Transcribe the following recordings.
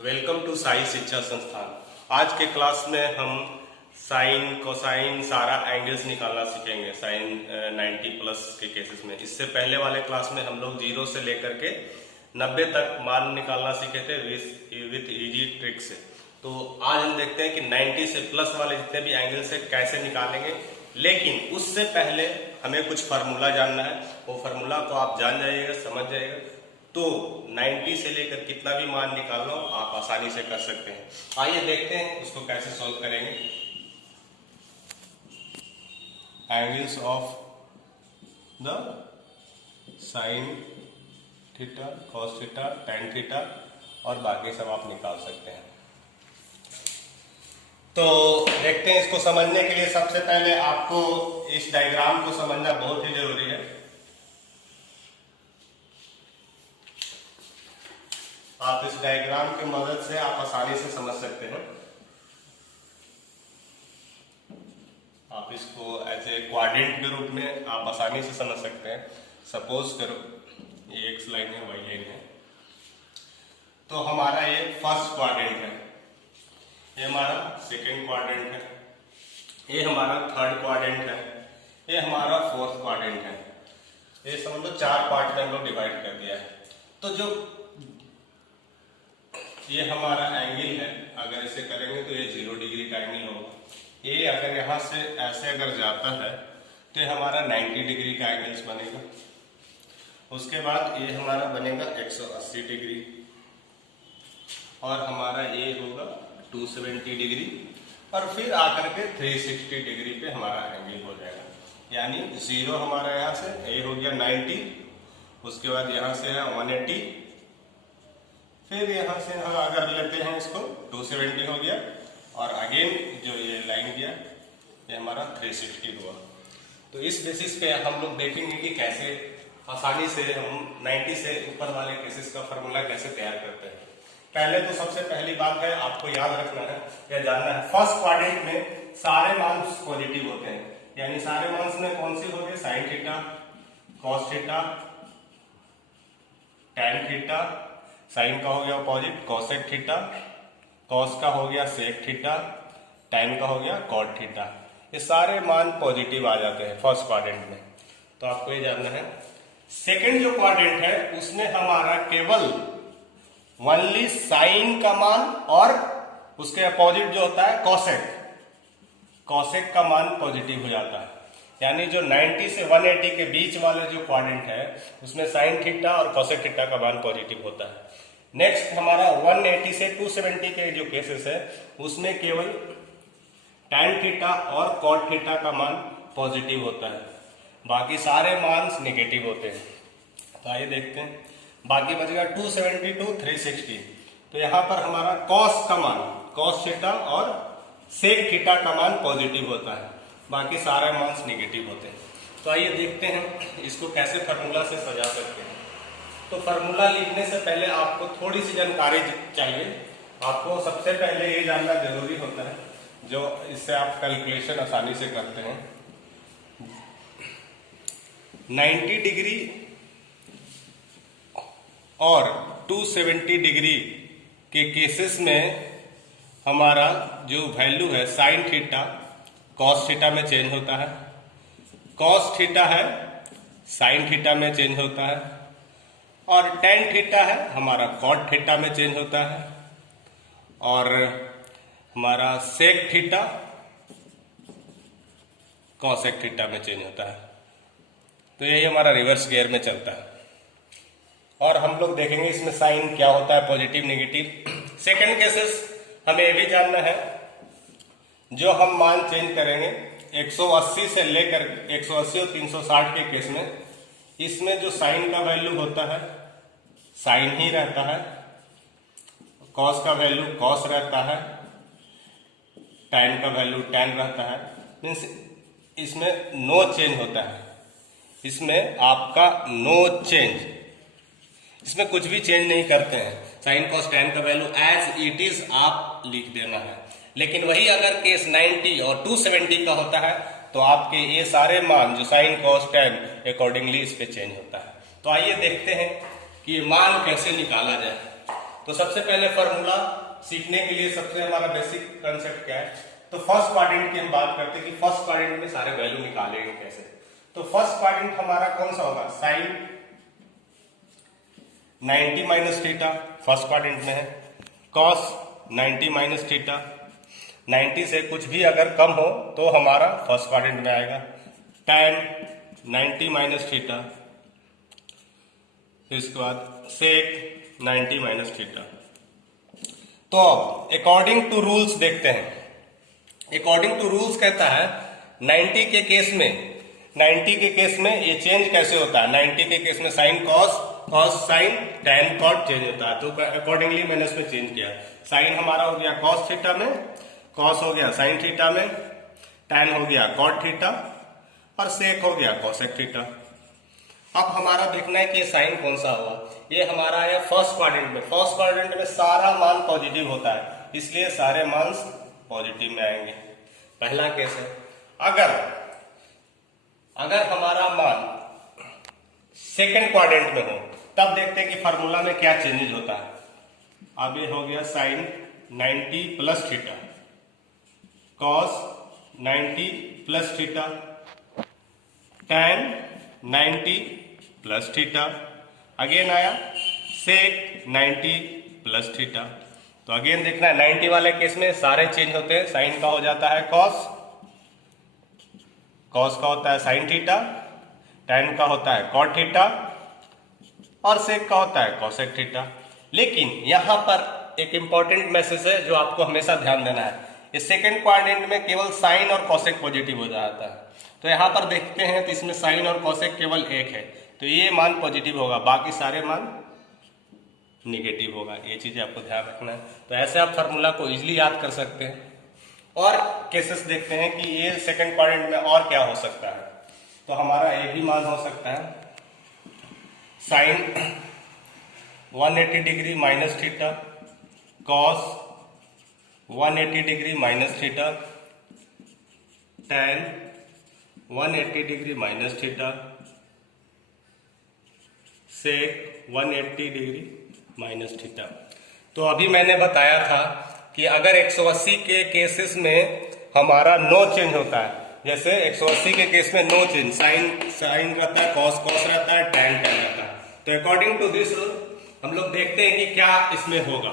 Welcome to Sai शिक्षा संस्थान। आज के क्लास में हम साइन कोसाइन सारा एंगल्स निकालना सीखेंगे साइन 90 प्लस के केसेस में। इससे पहले वाले क्लास में हम लोग 0 से लेकर के 90 तक मान निकालना सीखे थे विथ इजी ट्रिक से। तो आज हम देखते हैं कि 90 से प्लस वाले जितने भी एंगल्स है कैसे निकालेंगे। लेकिन उससे पहले हमें कुछ फार्मूला जानना है। वो फार्मूला को आप जान जाइएगा, समझ जाइएगा, तो 90 से लेकर कितना भी मान निकालना हो आप आसानी से कर सकते हैं। आइए देखते हैं उसको कैसे सॉल्व करेंगे। Angles of the sign theta, cos theta, tan theta और बाकी सब आप निकाल सकते हैं। तो देखते हैं इसको समझने के लिए सबसे पहले आपको इस डायग्राम को समझना बहुत ही जरूरी है। आप इस डायग्राम की मदद से आप आसानी से समझ सकते हैं। आप इसको एज ए क्वाड्रेंट के रूप में आप आसानी से समझ सकते हैं। सपोज करो ये एक्स लाइन है, वाई लाइन है, तो हमारा ये फर्स्ट क्वाड्रेंट है, ये हमारा सेकेंड क्वाड्रेंट है, ये हमारा थर्ड क्वाड्रेंट है, ये हमारा फोर्थ क्वाड्रेंट है। ये समझ लो 4 पार्ट में हम लोग डिवाइड कर दिया है। तो जो ये हमारा एंगल है, अगर इसे करेंगे तो ये 0 डिग्री का एंगल होगा। ये अगर यहाँ से ऐसे अगर जाता है तो ये हमारा 90 डिग्री का एंगल बनेगा। उसके बाद ये हमारा बनेगा 180 डिग्री और हमारा ये होगा 270 डिग्री और फिर आकर के 360 डिग्री पे हमारा एंगल हो जाएगा। यानी 0 हमारा यहाँ से ये हो गया 90, उसके बाद यहाँ से है 180, फिर यहाँ से हम अगर लेते हैं इसको 270 हो गया और अगेन जो ये लाइन गया ये हमारा 360 हुआ। तो इस बेसिस पे हम लोग देखेंगे कि कैसे आसानी से हम 90 से ऊपर वाले केसेस का फार्मूला कैसे तैयार करते हैं। पहले तो सबसे पहली बात है आपको याद रखना है या जानना है, फर्स्ट क्वाड्रेंट में सारे मान पॉजिटिव होते हैं। यानी सारे मान में कौन से हो गए, sine theta, cos theta, tan theta, sine का हो गया अपोजिट कॉसेक थीटा, कॉस का हो गया सेक थीटा, टैन का हो गया कॉट थीटा। ये सारे मान पॉजिटिव आ जाते हैं फर्स्ट क्वाड्रेंट में। तो आपको ये जानना है। सेकंड जो क्वाड्रेंट है उसमें हमारा केवल ओनली साइन का मान और उसके अपोजिट जो होता है कॉसेक, कॉसेक का मान पॉजिटिव हो जाता है। यानी जो 90 से 180 के बीच वाले जो क्वाड्रेंट है उसमें साइन थीटा और कॉसेक थीटा का मान पॉजिटिव होता है। नेक्स्ट हमारा 180 से 270 के जो केसेस है उसमें केवल टैन थीटा और कॉट थीटा का मान पॉजिटिव होता है, बाकी सारे मान नेगेटिव होते हैं। तो आइए देखते हैं। बाकी बचेगा 270 to 360। तो यहाँ पर हमारा कॉस का मान, कॉस थीटा और सेक थीटा का मान पॉजिटिव होता है, बाकी सारे मान नेगेटिव होते हैं। तो आइए देखते हैं इसको कैसे फार्मूला से सजा सकते हैं। तो फार्मूला लिखने से पहले आपको थोड़ी सी जानकारी चाहिए। आपको सबसे पहले ये जानना जरूरी होता है, जो इससे आप कैलकुलेशन आसानी से करते हैं। 90 डिग्री और 270 डिग्री के केसेस में हमारा जो वैल्यू है साइन थीटा कॉस थीटा में चेंज होता है, कॉस थीटा है साइन थीटा में चेंज होता है और टैन थीटा है हमारा कॉट थीटा में चेंज होता है और हमारा सेक थीटा कॉसेक थीटा में चेंज होता है। तो यही हमारा रिवर्स गियर में चलता है। और हम लोग देखेंगे इसमें साइन क्या होता है, पॉजिटिव नेगेटिव। सेकंड केसेस हमें ये भी जानना है, जो हम मान चेंज करेंगे 180 से लेकर 180 और 360 के केस में, इसमें जो साइन का वैल्यू होता है साइन ही रहता है, कॉस का वैल्यू कॉस रहता है, टैन का वैल्यू टैन रहता है। मीन्स इसमें नो चेंज होता है, इसमें आपका नो चेंज, इसमें कुछ भी चेंज नहीं करते हैं। साइन कॉस टैन का वैल्यू एज इट इज आप लिख देना है। लेकिन वही अगर केस 90 और 270 का होता है तो आपके ये सारे मान जो साइन कॉस टैन अकॉर्डिंगली इस पे चेंज होता है। तो आइए देखते हैं कि ये मान कैसे निकाला जाए। तो सबसे पहले फॉर्मूला सीखने के लिए सबसे हमारा बेसिक कंसेप्ट क्या है, तो फर्स्ट क्वाड्रेंट की हम बात करते हैं कि फर्स्ट क्वाड्रेंट में सारे वैल्यू निकालेंगे कैसे। तो फर्स्ट क्वाड्रेंट हमारा कौन सा होगा, sine 90 minus theta first quadrant में है, कॉस 90 माइनस थीटा, 90 से कुछ भी अगर कम हो तो हमारा फर्स्ट क्वाड्रेंट में आएगा, tan 90 माइनस थीटा, इसके बाद सेक 90 माइनस थीटा। तो अब अकॉर्डिंग टू रूल्स देखते हैं। अकॉर्डिंग टू रूल्स कहता है 90 के केस में ये चेंज कैसे होता है, 90 के केस में sine cos, cos sine, tan cot change होता है। तो अकॉर्डिंगली मैंने उसमें चेंज किया, साइन हमारा हो गया कॉस थीटा में, कॉस हो गया साइन थीटा में, tan हो गया कॉट थीटा और सेक हो गया कोसेक थीटा। अब हमारा देखना है कि साइन कौन सा हुआ, ये हमारा है फर्स्ट क्वाड्रेंट में। फर्स्ट क्वाड्रेंट में सारा मान पॉजिटिव होता है, इसलिए सारे मान पॉजिटिव में आएंगे। पहला केस है, अगर हमारा मान सेकंड क्वाड्रेंट में हो तब देखते हैं कि फार्मूला में क्या चेंजेस होता है। अब ये हो गया sine 90 plus theta, cos 90 plus theta, tan 90 plus theta, again आया सेक 90 प्लस थीटा। तो अगेन देखना है 90 वाले केस में सारे चेंज होते हैं, साइन का हो जाता है कॉस, कॉस का होता है साइन थीटा, tan का होता है कॉट थीटा और सेक का होता है कोसेक थीटा। लेकिन यहां पर एक इंपॉर्टेंट मैसेज है जो आपको हमेशा ध्यान देना है, इस सेकेंड क्वाड्रेंट में केवल साइन और कोसेक पॉजिटिव हो जाता है। तो यहां पर देखते हैं तो इसमें साइन और कोसेक केवल एक है, तो ये मान पॉजिटिव होगा, बाकी सारे मान निगेटिव होगा। ये चीजें आपको ध्यान रखना है। तो ऐसे आप फार्मूला को इजीली याद कर सकते हैं। और केसेस देखते हैं कि ये सेकंड क्वाड्रेंट में और क्या हो सकता है। तो हमारा ये भी मान हो सकता है sine 180 degree minus theta, cos 180 degree minus theta, tan 180 degree minus theta, sec 180 degree minus theta. तो अभी मैंने बताया था कि अगर 180 के केसेस में हमारा नो चेंज होता है, जैसे 180 के केस में नो चेंज, साइन रहता है, कॉस रहता है, tan रहता है। तो अकॉर्डिंग टू दिस हम लोग देखते हैं कि क्या इसमें होगा।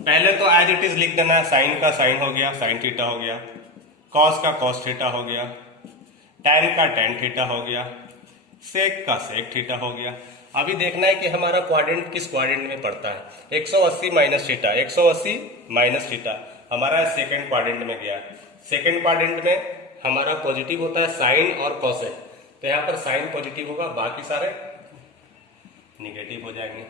पहले तो एज इट इज लिख देना है, साइन का साइन हो गया, साइन थीटा हो गया, कॉस का कॉस थीटा हो गया, tan का tan थीटा हो गया, सेक का सेक थीटा हो गया। अभी देखना है कि हमारा क्वाड्रेंट किस क्वाड्रेंट में पड़ता है। 180 माइनस थीटा, 180 माइनस थीटा हमारा सेकंड क्वाड्रेंट में गया। सेकंड क्वाड्रेंट में हमारा पॉजिटिव होता है साइन और कॉसेक, तो यहाँ पर साइन पॉजिटिव होगा, बाकी सारे निगेटिव हो जाएंगे।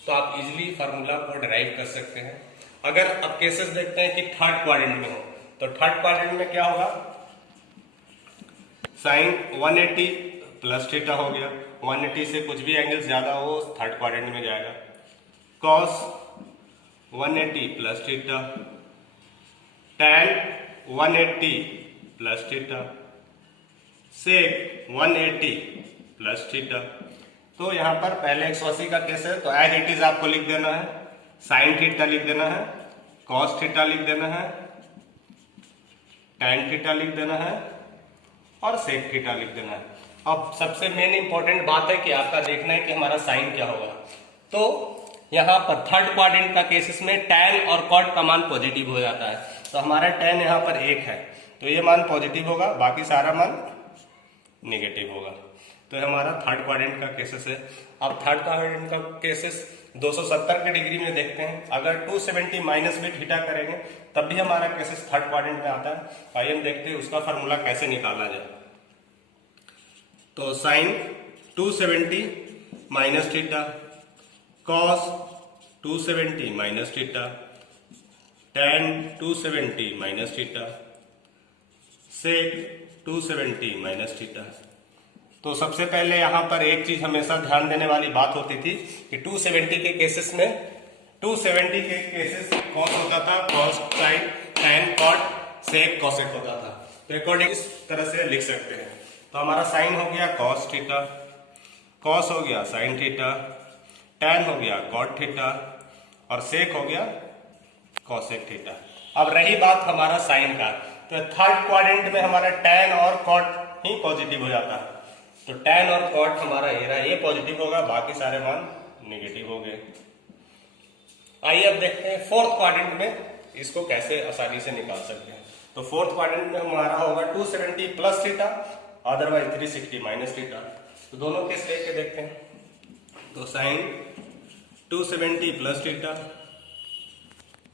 तो आप इजीली फार्मूला को डिराइव कर सकते हैं। अगर अब केसेस देखते हैं कि थर्ड क्वाड्रेंट में हो, तो थर्ड क्वाड्रेंट में क्या होगा, साइन 180 प्लस थीटा हो गया, 180 से कुछ भी एंगल ज्यादा हो थर्ड क्वाड्रेंट में जाएगा, cos 180 plus theta, tan 180 plus theta, sec 180 plus theta. तो यहां पर पहले 180 का केस है, तो एज इट इज आपको लिख देना है, साइन थीटा लिख देना है, कॉस थीटा लिख देना है, tan थीटा लिख देना है और सेक थीटा लिख देना है। अब सबसे मेन इंपॉर्टेंट बात है कि आपका देखना है कि हमारा साइन क्या होगा। तो यहाँ पर थर्ड क्वाड्रेंट का केसेस में tan और कॉट का मान पॉजिटिव हो जाता है, तो हमारा tan यहाँ पर 1 है, तो ये मान पॉजिटिव होगा, बाकी सारा मान नेगेटिव होगा। तो हमारा थर्ड क्वाड्रेंट का केसेस है। अब थर्ड क्वाड्रेंट का केसेस 270 के डिग्री में देखते हैं, अगर 270 माइनस में थीटा करेंगे तब भी हमारा केसेस थर्ड क्वाड्रेंट में आता है। आइए हम देखते हैं उसका फार्मूला कैसे निकाला जाए। तो sine 270 minus theta, cos 270 minus theta, tan 270 minus theta, sec 270 minus theta. तो सबसे पहले यहां पर एक चीज हमेशा ध्यान देने वाली बात होती थी कि 270 के केसेस में 270 के केसेस कॉस होता था, cos sine, tan cot, sec cosec होता था। तो अकॉर्डिंग इस तरह से लिख सकते हैं। तो हमारा साइन हो गया कॉस थीटा, कॉस हो गया साइन थीटा, tan हो गया कॉट थीटा और सेक हो गया कोसेक थीटा। अब रही बात हमारा साइन का, तो थर्ड क्वाड्रेंट में हमारा tan और cot ही पॉजिटिव हो जाता है। तो tan और cot हमारा ये पॉजिटिव होगा, बाकी सारे मान नेगेटिव हो गए। आइए अब देखते हैं फोर्थ क्वाड्रेंट में इसको कैसे आसानी से निकाल सकते हैं। तो फोर्थ क्वाड्रेंट में हमारा होगा 270 plus theta, otherwise 360 minus theta. तो दोनों केस लेके देखते हैं। तो sine 270 plus theta,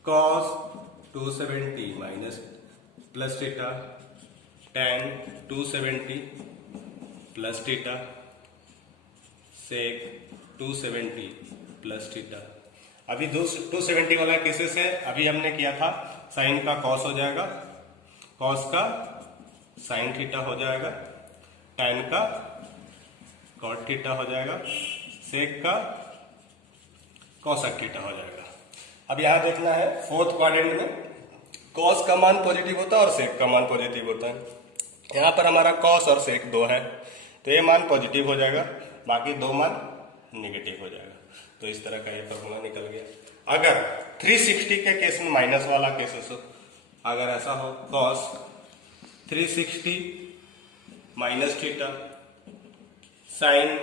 cos 270 minus plus theta, tan 270 plus theta, sec 270 plus theta. अभी 270 वाला केसेस है, अभी हमने किया था साइन का कॉस हो जाएगा, कॉस का साइन थीटा हो जाएगा, tan का कॉट थीटा हो जाएगा, सेक का कोसेक थीटा हो जाएगा। अब यहां देखना है फोर्थ क्वाड्रेंट में कॉस का मान पॉजिटिव होता है और सेक का मान पॉजिटिव होता है। यहां पर हमारा कॉस और सेक 2 है, तो ये मान पॉजिटिव हो जाएगा, बाकी 2 मान निगेटिव हो जाएगा। तो इस तरह का ये फॉर्मूला निकल गया। अगर 360 के केस में माइनस वाला केसेस हो, अगर ऐसा हो cos 360 minus theta, sine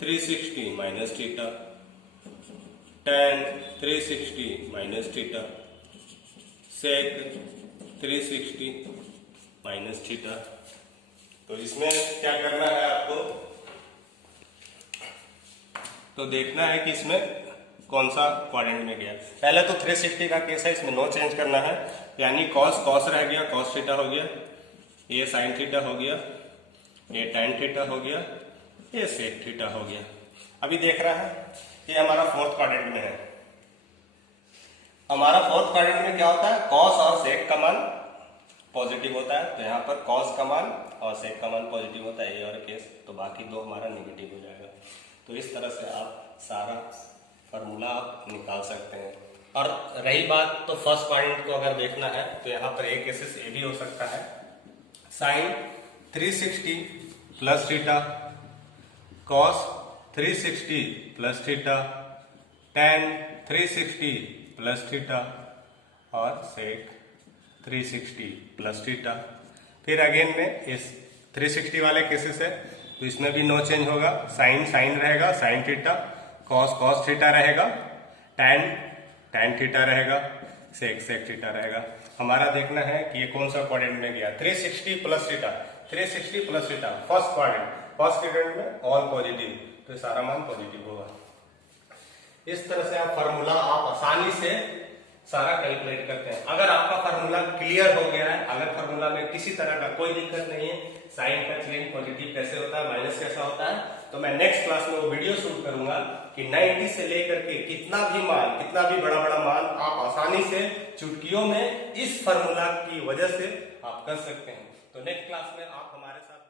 360 minus theta, tan 360 minus theta, sec 360 minus theta. तो इसमें क्या करना है आपको, तो देखना है कि इसमें कौन सा क्वाड्रेंट में गया। पहले तो 360 का केस है, इसमें नो चेंज करना है, यानी कॉस कॉस रह गया, कॉस थीटा हो गया, ये साइन थीटा हो गया, ये tan थीटा हो गया, ये सेक थीटा हो गया। अभी देख रहा है ये हमारा फोर्थ क्वाड्रेंट में है। हमारा फोर्थ क्वाड्रेंट में क्या होता है, कॉस और सेक का मान पॉजिटिव होता है, तो यहाँ पर कॉस का मान और सेक का मान पॉजिटिव होता है, ये और केस, तो बाकी 2 हमारा नेगेटिव हो जाएगा। तो इस तरह से आप सारा फार्मूला आप निकाल सकते हैं। और रही बात तो फर्स्ट क्वाड्रेंट को अगर देखना है, तो यहाँ पर एक केसेस ये भी हो सकता है, sine 360 plus theta, cos 360 plus theta, tan 360 plus theta और सेक 360 प्लस थीटा। फिर अगेन में इस 360 वाले केसेस है, तो इसमें भी नो चेंज होगा, साइन साइन रहेगा, sine theta, cos cos theta रहेगा, tan थीटा रहेगा, सेक सेक थीटा रहेगा। हमारा देखना है कि ये कौन सा क्वाड्रेंट में गया, 360 plus theta, 360 plus theta first quadrant, first quadrant में ऑल पॉजिटिव, तो सारा मान पॉजिटिव होगा। इस तरह से आप फार्मूला आप आसानी से सारा कैलकुलेट करते हैं। अगर आपका फार्मूला क्लियर हो गया है, अगर फार्मूला में किसी तरह का कोई दिक्कत नहीं है, साइन का चेंज पॉजिटिव कैसे होता है, माइनस कैसा होता है, तो मैं नेक्स्ट क्लास में वो वीडियो शूट करूंगा कि 90 से लेकर के कितना भी मान, कितना भी बड़ा बड़ा मान आप आसानी से चुटकियों में इस फार्मूला की वजह से आप कर सकते हैं। तो नेक्स्ट क्लास में आप हमारे साथ